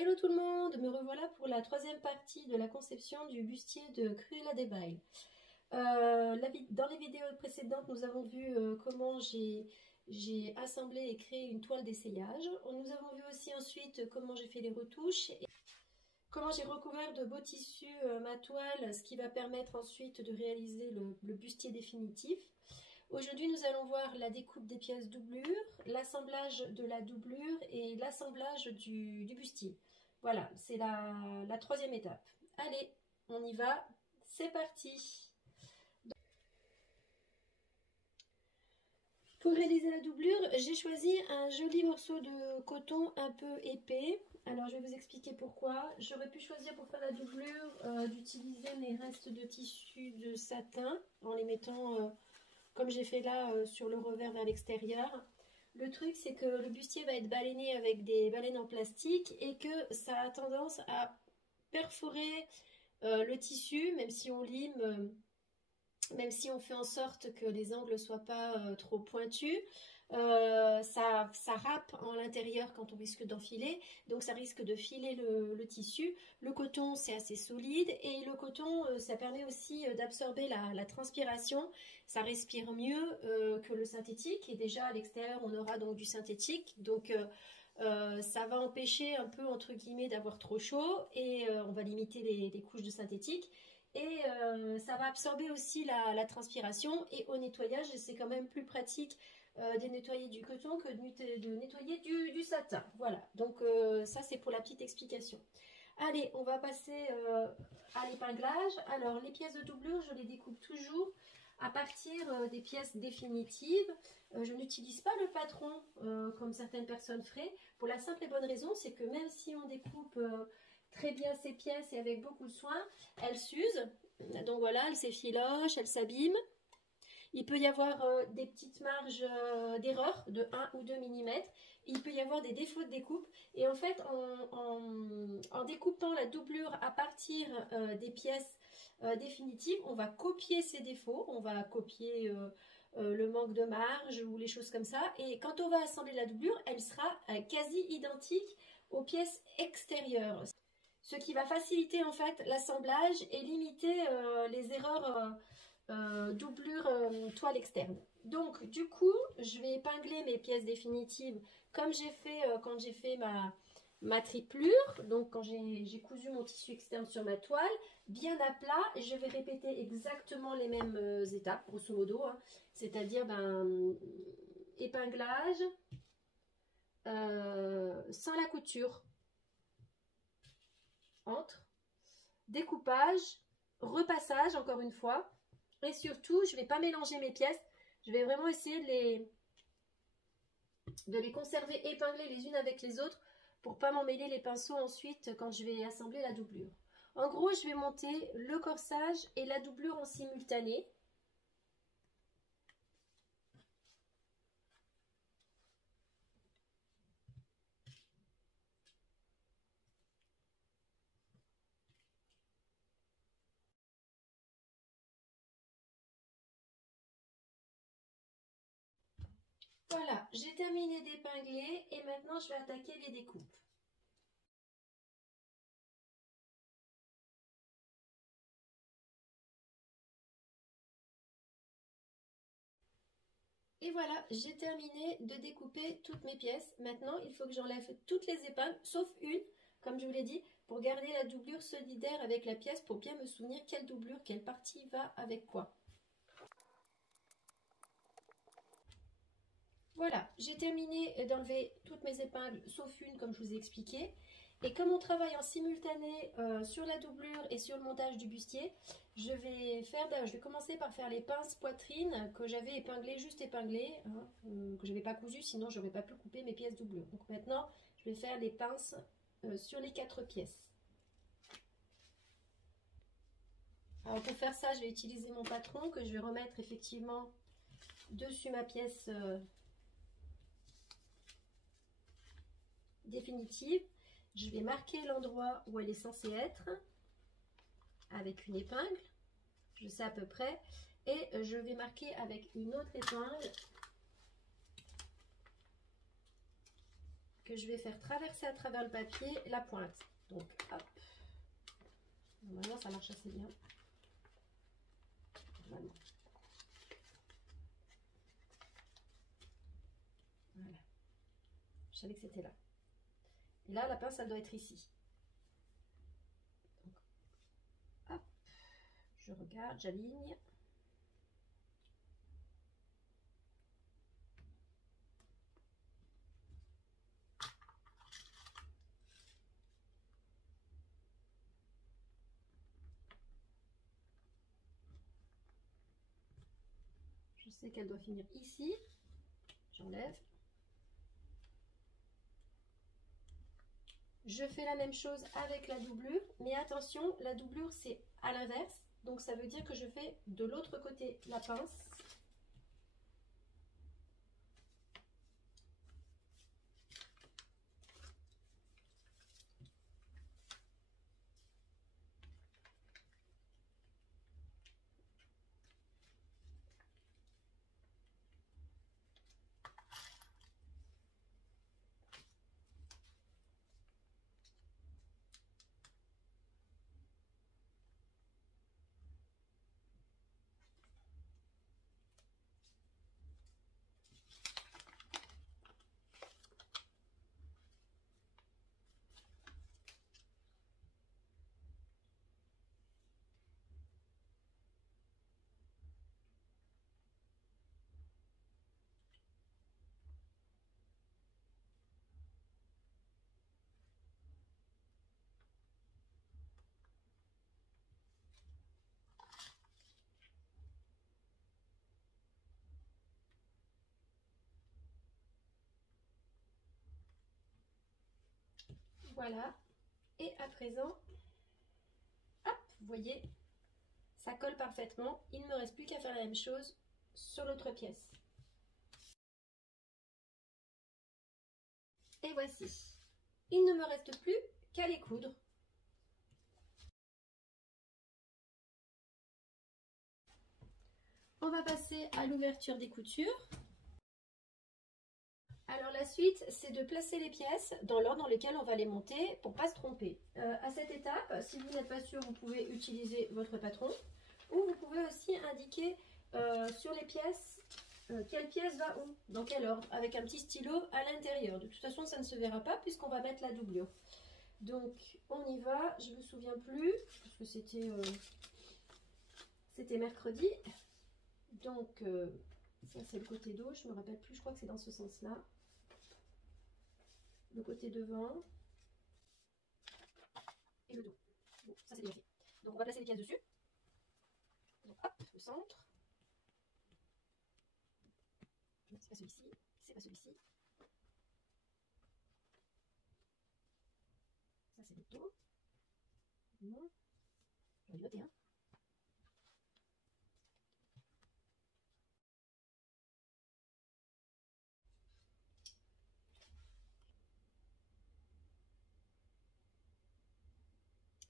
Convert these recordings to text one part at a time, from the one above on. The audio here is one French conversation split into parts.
Hello tout le monde, me revoilà pour la troisième partie de la conception du bustier de Cruella de Vil. Dans les vidéos précédentes, nous avons vu comment j'ai assemblé et créé une toile d'essayage. Nous avons vu aussi ensuite comment j'ai fait les retouches, et comment j'ai recouvert de beaux tissus ma toile, ce qui va permettre ensuite de réaliser le bustier définitif. Aujourd'hui, nous allons voir la découpe des pièces doublure, l'assemblage de la doublure et l'assemblage du bustier. Voilà, c'est la troisième étape. Allez, on y va, c'est parti! Pour réaliser la doublure, j'ai choisi un joli morceau de coton un peu épais. Alors, je vais vous expliquer pourquoi. J'aurais pu choisir pour faire la doublure d'utiliser mes restes de tissu de satin en les mettant comme j'ai fait là sur le revers vers l'extérieur. Le truc, c'est que le bustier va être baleiné avec des baleines en plastique et que ça a tendance à perforer le tissu, même si on lime, même si on fait en sorte que les angles ne soient pas trop pointus. Ça râpe en l'intérieur quand on risque d'enfiler, donc ça risque de filer le tissu. Le coton, c'est assez solide et le coton, ça permet aussi d'absorber la transpiration. Ça respire mieux que le synthétique, et déjà à l'extérieur on aura donc du synthétique, donc ça va empêcher un peu entre guillemets d'avoir trop chaud, et on va limiter les couches de synthétique. Et ça va absorber aussi la transpiration, et au nettoyage c'est quand même plus pratique de nettoyer du coton que de nettoyer du satin. Voilà, donc ça c'est pour la petite explication. Allez, on va passer à l'épinglage. Alors les pièces de doublure, je les découpe toujours à partir des pièces définitives. Je n'utilise pas le patron comme certaines personnes feraient, pour la simple et bonne raison, c'est que même si on découpe très bien ces pièces et avec beaucoup de soin, elles s'usent. Donc voilà, elles s'effilochent, elles s'abîment. Il peut y avoir des petites marges d'erreur de 1 ou 2 mm. Il peut y avoir des défauts de découpe. Et en fait, en découpant la doublure à partir des pièces définitives, on va copier ces défauts. On va copier le manque de marge ou les choses comme ça. Et quand on va assembler la doublure, elle sera quasi identique aux pièces extérieures. Ce qui va faciliter en fait l'assemblage et limiter les erreurs doublure toile externe. Donc du coup, je vais épingler mes pièces définitives comme j'ai fait quand j'ai fait ma triplure. Donc quand j'ai cousu mon tissu externe sur ma toile, bien à plat, je vais répéter exactement les mêmes étapes, grosso modo, hein. C'est-à-dire épinglage sans la couture, entre, découpage, repassage encore une fois. Et surtout, je ne vais pas mélanger mes pièces. Je vais vraiment essayer de les conserver épinglées les unes avec les autres pour ne pas m'emmêler les pinceaux ensuite quand je vais assembler la doublure. En gros, je vais monter le corsage et la doublure en simultané. Voilà, j'ai terminé d'épingler et maintenant je vais attaquer les découpes. Et voilà, j'ai terminé de découper toutes mes pièces. Maintenant, il faut que j'enlève toutes les épingles, sauf une, comme je vous l'ai dit, pour garder la doublure solidaire avec la pièce, pour bien me souvenir quelle doublure, quelle partie va avec quoi. Voilà, j'ai terminé d'enlever toutes mes épingles, sauf une, comme je vous ai expliqué. Et comme on travaille en simultané sur la doublure et sur le montage du bustier, je vais commencer par faire les pinces poitrine que j'avais épinglées, juste épinglées, hein, que je n'avais pas cousu, sinon je n'aurais pas pu couper mes pièces doublure. Donc maintenant, je vais faire les pinces sur les 4 pièces. Alors pour faire ça, je vais utiliser mon patron que je vais remettre effectivement dessus ma pièce définitive. Je vais marquer l'endroit où elle est censée être avec une épingle, je sais à peu près, et je vais marquer avec une autre épingle que je vais faire traverser à travers le papier la pointe. Donc, hop. Normalement, ça marche assez bien. Voilà. Voilà. Je savais que c'était là. Et là, la pince, elle doit être ici. Donc, hop. Je regarde, j'aligne. Je sais qu'elle doit finir ici. J'enlève. Je fais la même chose avec la doublure, mais attention, la doublure c'est à l'inverse, donc ça veut dire que je fais de l'autre côté la pince. Voilà, et à présent, hop, vous voyez, ça colle parfaitement. Il ne me reste plus qu'à faire la même chose sur l'autre pièce. Et voici. Il ne me reste plus qu'à les coudre. On va passer à l'ouverture des coutures. Alors la suite, c'est de placer les pièces dans l'ordre dans lequel on va les monter pour ne pas se tromper. À cette étape, si vous n'êtes pas sûr, vous pouvez utiliser votre patron ou vous pouvez aussi indiquer sur les pièces quelle pièce va où, dans quel ordre, avec un petit stylo à l'intérieur. De toute façon, ça ne se verra pas puisqu'on va mettre la doublure. Donc on y va, je ne me souviens plus parce que c'était mercredi. Donc ça c'est le côté dos, je ne me rappelle plus, je crois que c'est dans ce sens-là. Le côté devant et le dos. Bon, ça c'est bien fait. Donc on va placer les pièces dessus. Donc hop, le centre. C'est pas celui-ci, c'est pas celui-ci. Ça c'est le dos. Non. J'aurais dû noter, hein.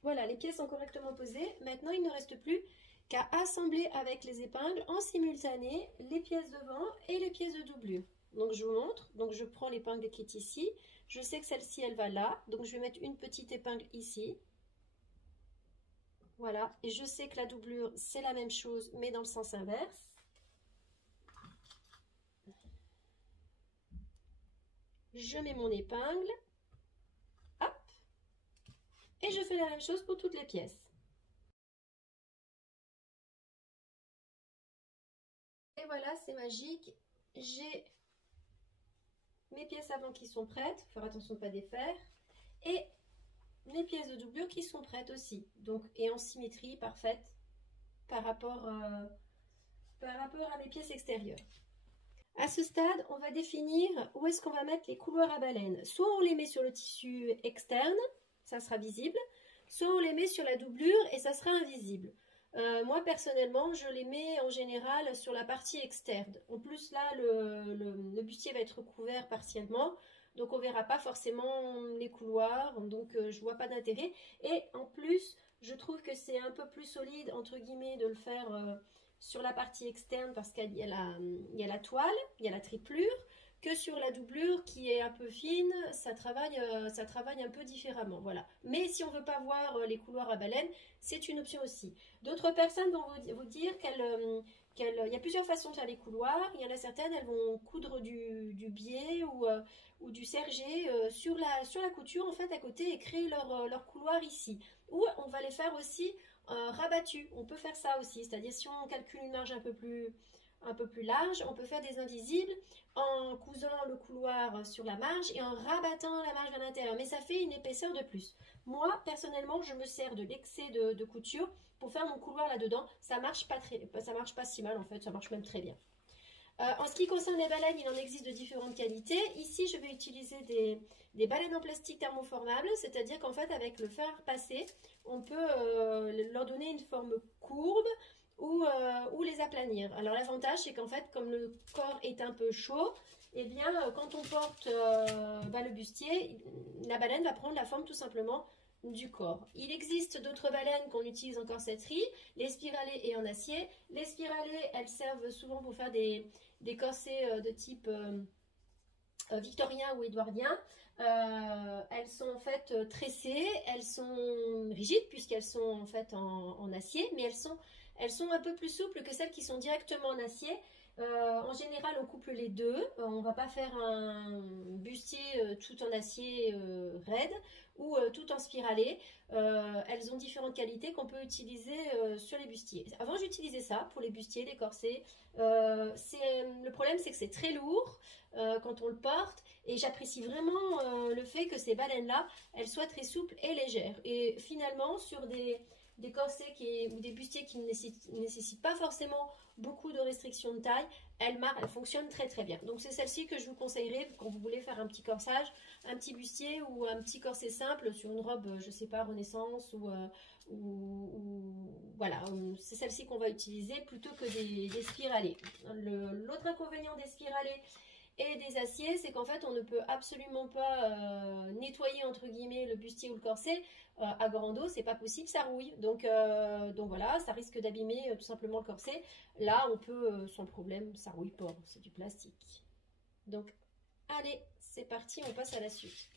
Voilà, les pièces sont correctement posées. Maintenant, il ne reste plus qu'à assembler avec les épingles en simultané les pièces devant et les pièces de doublure. Donc, je vous montre. Donc, je prends l'épingle qui est ici. Je sais que celle-ci, elle va là. Donc, je vais mettre une petite épingle ici. Voilà. Et je sais que la doublure, c'est la même chose, mais dans le sens inverse. Je mets mon épingle. Hop. Et je fais la même chose pour toutes les pièces. Et voilà, c'est magique. J'ai mes pièces avant qui sont prêtes. Faire attention de ne pas défaire. Et mes pièces de doublure qui sont prêtes aussi. Donc, et en symétrie parfaite par rapport à mes pièces extérieures. À ce stade, on va définir où est-ce qu'on va mettre les couloirs à baleine. Soit on les met sur le tissu externe, ça sera visible, soit on les met sur la doublure et ça sera invisible. Moi personnellement, je les mets en général sur la partie externe. En plus là, le bustier va être couvert partiellement, donc on verra pas forcément les couloirs, donc je vois pas d'intérêt. Et en plus, je trouve que c'est un peu plus solide entre guillemets de le faire sur la partie externe parce qu'il y a la toile, il y a la triplure, que sur la doublure qui est un peu fine, ça travaille un peu différemment. Voilà. Mais si on veut pas voir les couloirs à baleine, c'est une option aussi. D'autres personnes vont vous dire il y a plusieurs façons de faire les couloirs. Il y en a certaines, elles vont coudre du biais ou du sergé sur la couture en fait à côté et créer leur couloir ici. Ou on va les faire aussi rabattus. On peut faire ça aussi, c'est-à-dire si on calcule une marge un peu plus large, on peut faire des invisibles en cousant le couloir sur la marge et en rabattant la marge vers l'intérieur. Mais ça fait une épaisseur de plus. Moi, personnellement, je me sers de l'excès de couture pour faire mon couloir là-dedans. Ça marche pas si mal en fait, ça marche même très bien. En ce qui concerne les baleines, il en existe de différentes qualités. Ici, je vais utiliser des baleines en plastique thermoformable, c'est-à-dire qu'en fait, avec le fer passé, on peut leur donner une forme courbe ou les aplanir. Alors l'avantage, c'est qu'en fait, comme le corps est un peu chaud, eh bien, quand on porte le bustier, la baleine va prendre la forme tout simplement du corps. Il existe d'autres baleines qu'on utilise en corsetterie, les spiralées et en acier. Les spiralées, elles servent souvent pour faire des corsets de type victorien ou édouardien. Elles sont en fait tressées, elles sont rigides puisqu'elles sont en fait en acier, mais elles sont un peu plus souples que celles qui sont directement en acier. En général, on couple les deux. On ne va pas faire un bustier tout en acier raide ou tout en spiralé. Elles ont différentes qualités qu'on peut utiliser sur les bustiers. Avant, j'utilisais ça pour les bustiers, les corsets. Le problème, c'est que c'est très lourd quand on le porte. Et j'apprécie vraiment le fait que ces baleines-là, elles soient très souples et légères. Et finalement, sur des corsets ou des bustiers qui ne nécessitent pas forcément beaucoup de restrictions de taille, elles fonctionnent très très bien. Donc c'est celle-ci que je vous conseillerais quand vous voulez faire un petit corsage, un petit bustier ou un petit corset simple sur une robe, je sais pas, Renaissance ou voilà, c'est celle-ci qu'on va utiliser plutôt que des spiralés. L'autre inconvénient des spiralés et des aciers, c'est qu'en fait on ne peut absolument pas nettoyer entre guillemets le bustier ou le corset à grande eau, c'est pas possible, ça rouille. Donc voilà, ça risque d'abîmer tout simplement le corset. Là on peut sans problème, ça rouille pas, c'est du plastique. Donc allez, c'est parti, on passe à la suite.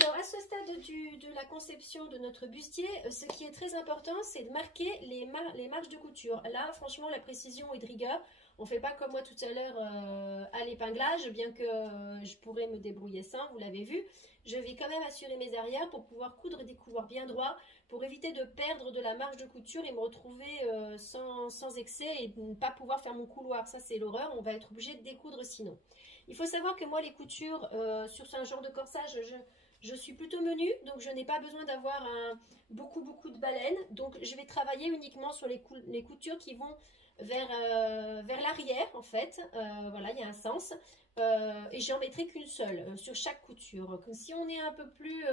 Alors, à ce stade de la conception de notre bustier, ce qui est très important, c'est de marquer les marges de couture. Là, franchement, la précision est de rigueur. On ne fait pas comme moi tout à l'heure à l'épinglage, bien que je pourrais me débrouiller sans, vous l'avez vu. Je vais quand même assurer mes arrières pour pouvoir coudre des couloirs bien droits, pour éviter de perdre de la marge de couture et me retrouver sans excès et ne pas pouvoir faire mon couloir. Ça, c'est l'horreur, on va être obligé de découdre sinon. Il faut savoir que moi, les coutures sur ce genre de corsage, je suis plutôt menue, donc je n'ai pas besoin d'avoir beaucoup de baleines. Donc je vais travailler uniquement sur les coutures qui vont vers l'arrière en fait. Voilà, il y a un sens. Et j'en mettrai qu'une seule sur chaque couture. Comme si on est un peu plus...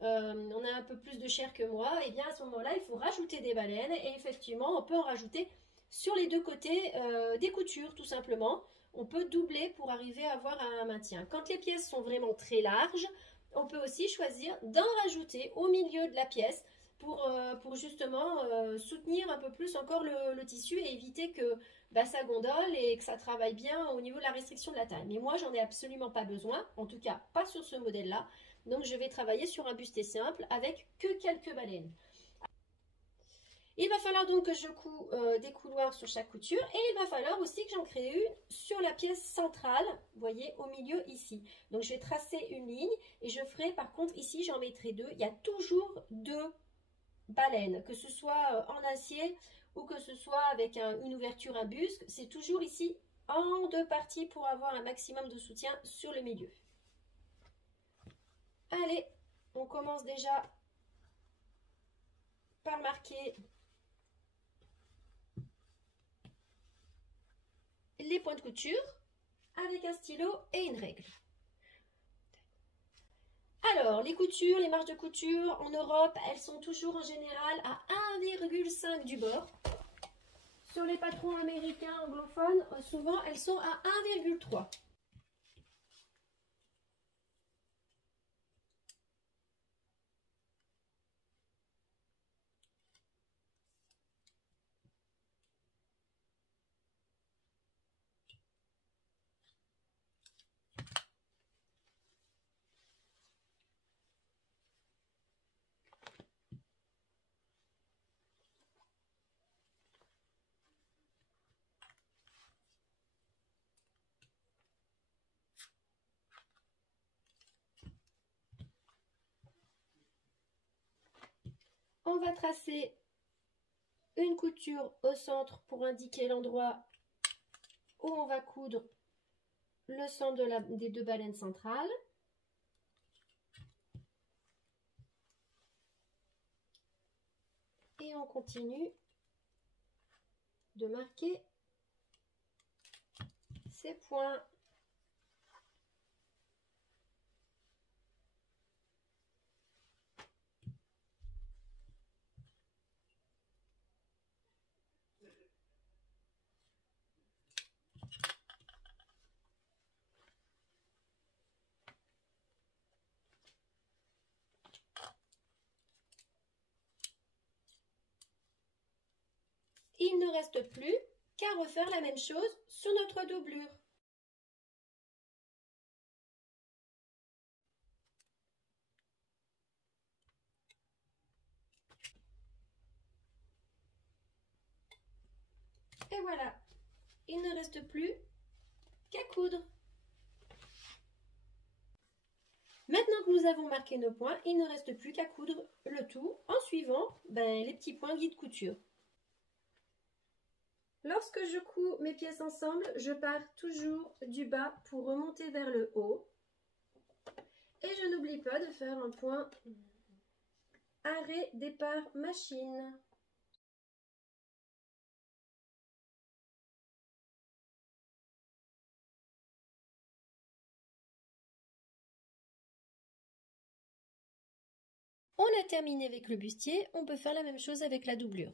on a un peu plus de chair que moi, et bien à ce moment-là, il faut rajouter des baleines. Et effectivement, on peut en rajouter sur les deux côtés des coutures, tout simplement. On peut doubler pour arriver à avoir un maintien. Quand les pièces sont vraiment très larges, on peut aussi choisir d'en rajouter au milieu de la pièce pour justement soutenir un peu plus encore le tissu et éviter que ça gondole et que ça travaille bien au niveau de la restriction de la taille. Mais moi, j'en ai absolument pas besoin, en tout cas pas sur ce modèle-là. Donc, je vais travailler sur un bustier simple avec que quelques baleines. Il va falloir donc que je couds des couloirs sur chaque couture et il va falloir aussi que j'en crée une sur la pièce centrale, vous voyez, au milieu ici. Donc je vais tracer une ligne et je ferai par contre ici, j'en mettrai deux. Il y a toujours deux baleines, que ce soit en acier ou que ce soit avec une ouverture, un busque. C'est toujours ici en deux parties pour avoir un maximum de soutien sur le milieu. Allez, on commence déjà par marquer les points de couture avec un stylo et une règle. Alors, les coutures, les marges de couture en Europe, elles sont toujours en général à 1,5 du bord. Sur les patrons américains anglophones, souvent elles sont à 1,3. On va tracer une couture au centre pour indiquer l'endroit où on va coudre le centre des deux baleines centrales. Et on continue de marquer ces points. Il ne reste plus qu'à refaire la même chose sur notre doublure. Et voilà, il ne reste plus qu'à coudre. Maintenant que nous avons marqué nos points, il ne reste plus qu'à coudre le tout en suivant les petits points guide couture. Lorsque je couds mes pièces ensemble, je pars toujours du bas pour remonter vers le haut. Et je n'oublie pas de faire un point arrêt départ machine. On a terminé avec le bustier, on peut faire la même chose avec la doublure.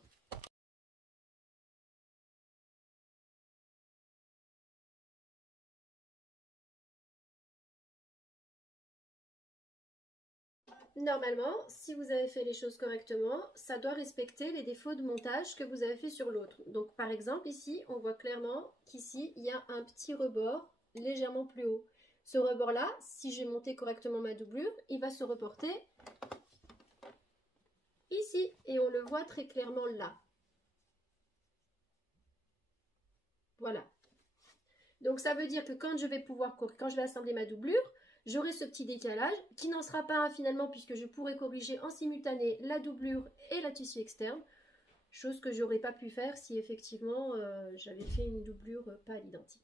Normalement, si vous avez fait les choses correctement, ça doit respecter les défauts de montage que vous avez fait sur l'autre. Donc par exemple ici, on voit clairement qu'ici, il y a un petit rebord légèrement plus haut. Ce rebord-là, si j'ai monté correctement ma doublure, il va se reporter ici. Et on le voit très clairement là. Voilà. Donc ça veut dire que quand je vais assembler ma doublure, j'aurai ce petit décalage qui n'en sera pas un finalement puisque je pourrai corriger en simultané la doublure et la tissu externe, chose que j'aurais pas pu faire si effectivement j'avais fait une doublure pas à l'identique.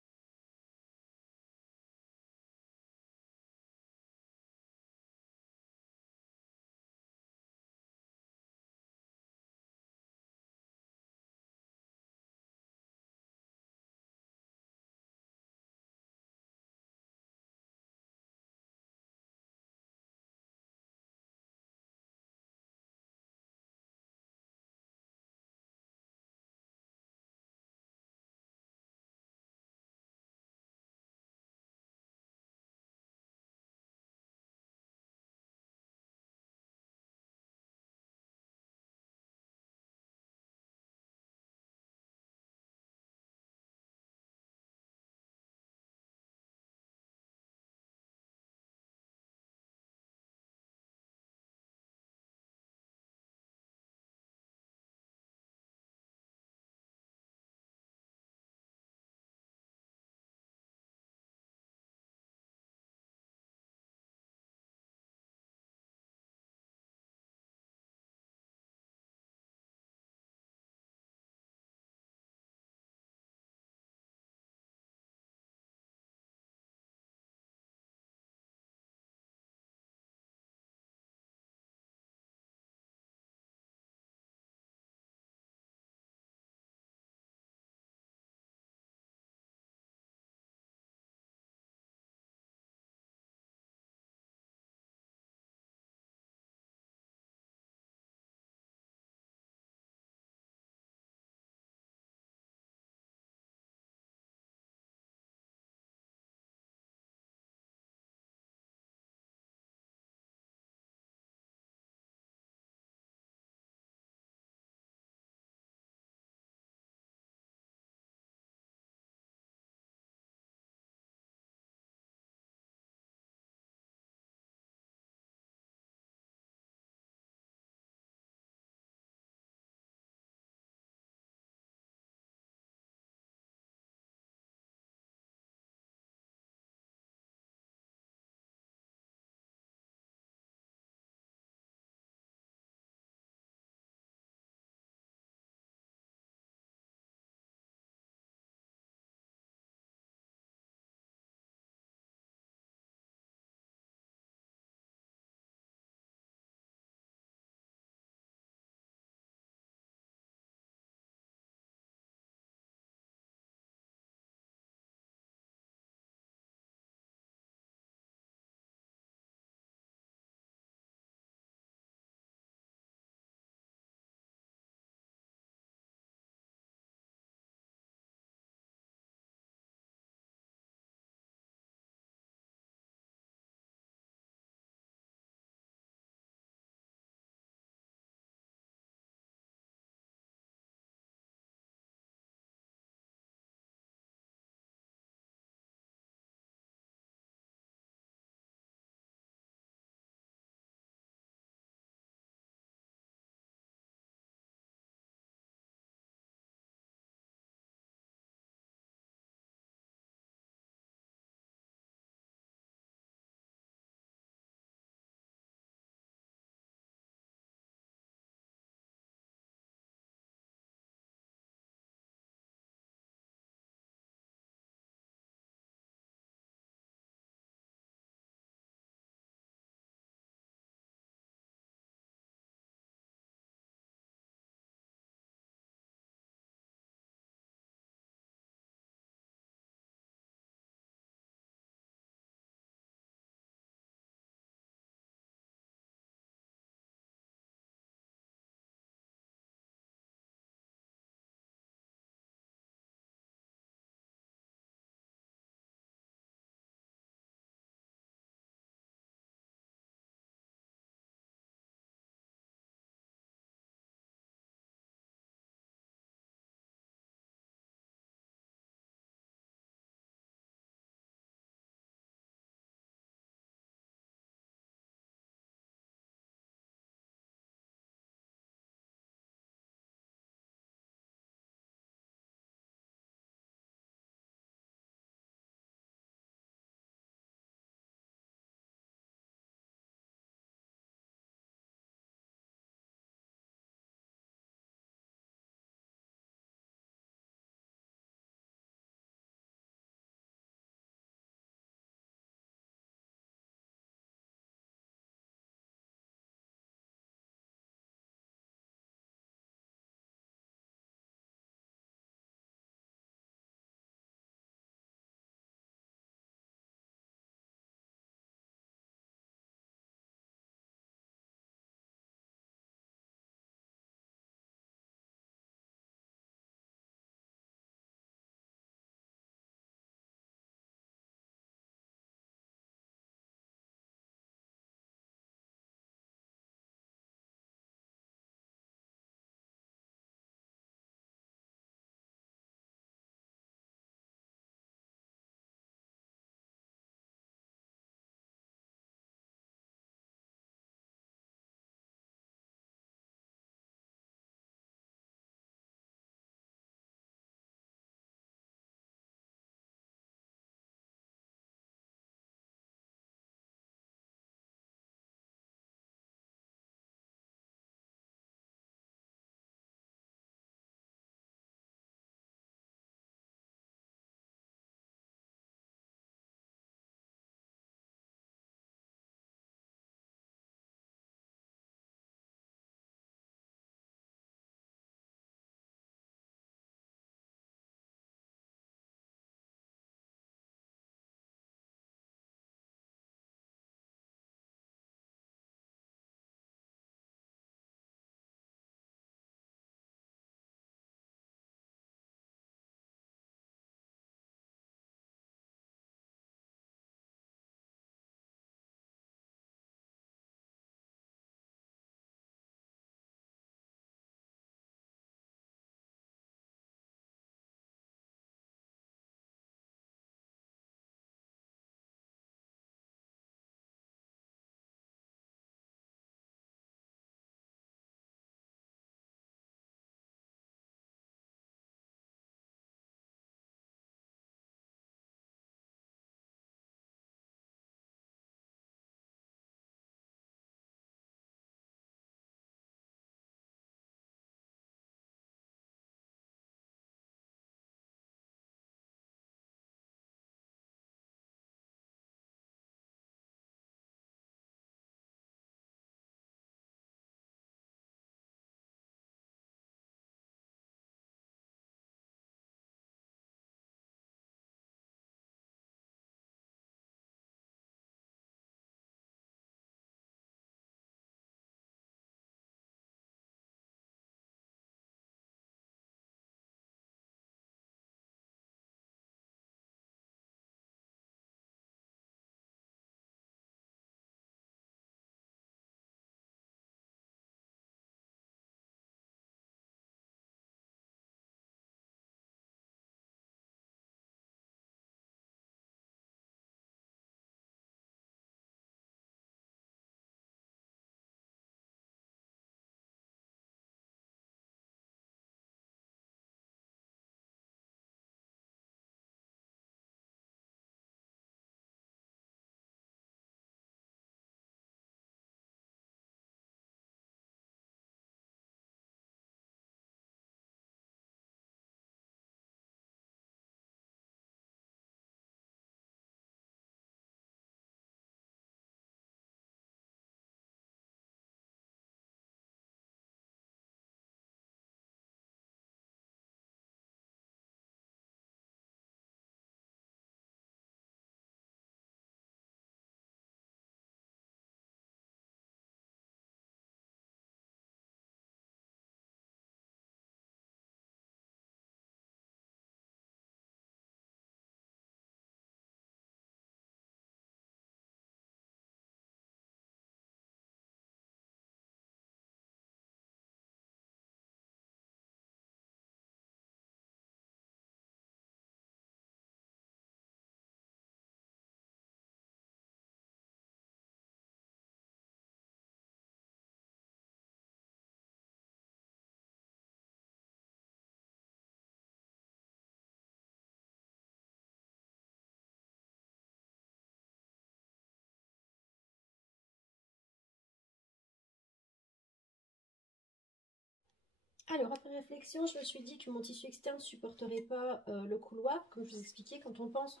Alors, après réflexion, je me suis dit que mon tissu externe ne supporterait pas le couloir. Comme je vous expliquais, quand on pense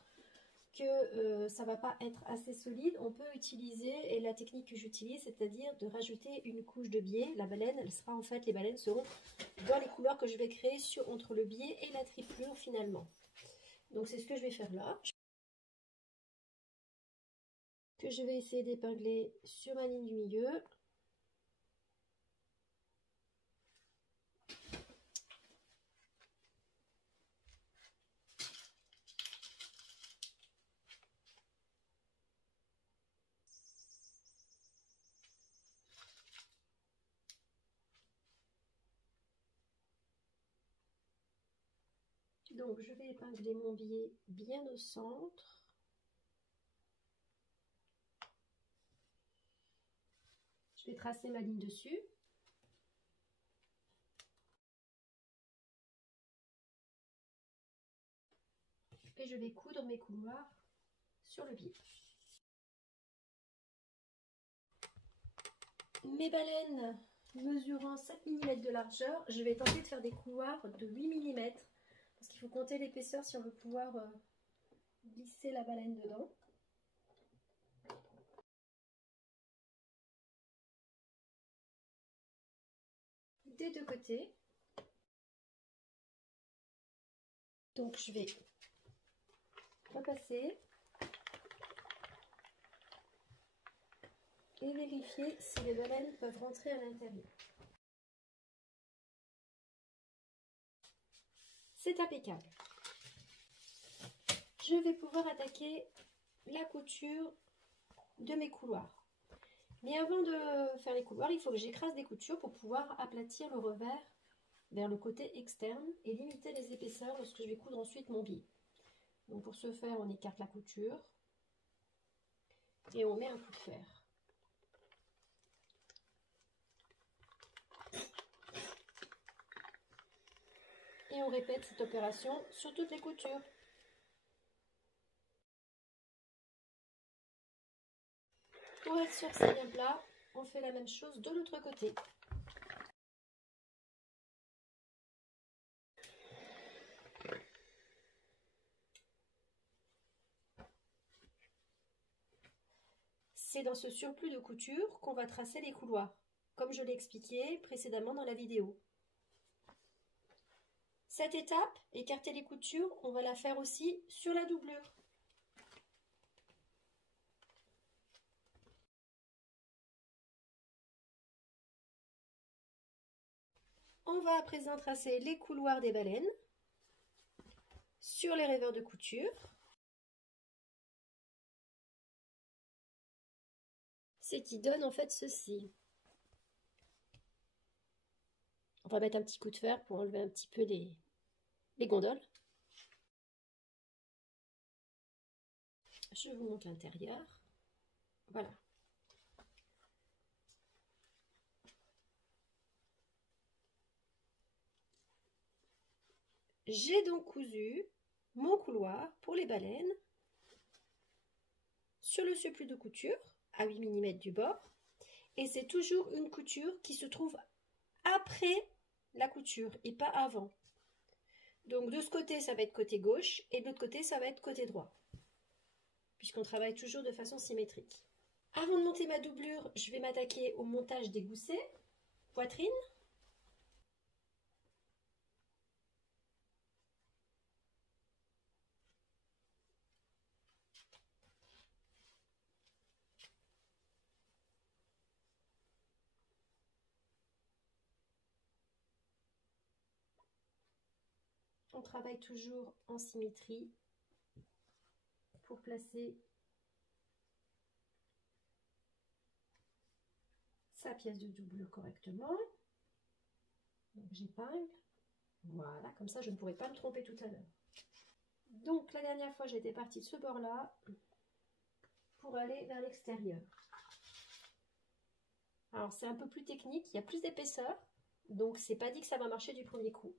que ça ne va pas être assez solide, on peut utiliser, et la technique que j'utilise, c'est-à-dire de rajouter une couche de biais. La baleine, elle sera en fait, les baleines seront dans les couloirs que je vais créer entre le biais et la triplure finalement. Donc c'est ce que je vais faire là. Que je vais essayer d'épingler sur ma ligne du milieu. Donc je vais épingler mon biais bien au centre. Je vais tracer ma ligne dessus. Et je vais coudre mes couloirs sur le biais. Mes baleines mesurant 5 mm de largeur, je vais tenter de faire des couloirs de 8 mm parce qu'il faut compter l'épaisseur si on veut pouvoir glisser la baleine dedans. Des deux côtés. Donc je vais repasser et vérifier si les baleines peuvent rentrer à l'intérieur. C'est impeccable. Je vais pouvoir attaquer la couture de mes couloirs. Mais avant de faire les couloirs, il faut que j'écrase des coutures pour pouvoir aplatir le revers vers le côté externe et limiter les épaisseurs lorsque je vais coudre ensuite mon biais. Donc pour ce faire, on écarte la couture et on met un coup de fer. Et on répète cette opération sur toutes les coutures. Pour être sûr que c'est bien plat, on fait la même chose de l'autre côté. C'est dans ce surplus de couture qu'on va tracer les couloirs, comme je l'ai expliqué précédemment dans la vidéo. Cette étape, écarter les coutures, on va la faire aussi sur la doublure. On va à présent tracer les couloirs des baleines sur les revers de couture. Ce qui donne en fait ceci. On va mettre un petit coup de fer pour enlever un petit peu les gondoles. Je vous montre l'intérieur. Voilà. J'ai donc cousu mon couloir pour les baleines sur le surplus de couture à 8 mm du bord. Et c'est toujours une couture qui se trouve après la couture et pas avant. Donc de ce côté, ça va être côté gauche et de l'autre côté, ça va être côté droit. Puisqu'on travaille toujours de façon symétrique. Avant de monter ma doublure, je vais m'attaquer au montage des goussets, poitrine. On travaille toujours en symétrie pour placer sa pièce de doublure correctement. Donc j'épingle. Voilà, comme ça je ne pourrai pas me tromper tout à l'heure. Donc la dernière fois j'étais partie de ce bord-là pour aller vers l'extérieur. Alors c'est un peu plus technique, il y a plus d'épaisseur, donc c'est pas dit que ça va marcher du premier coup.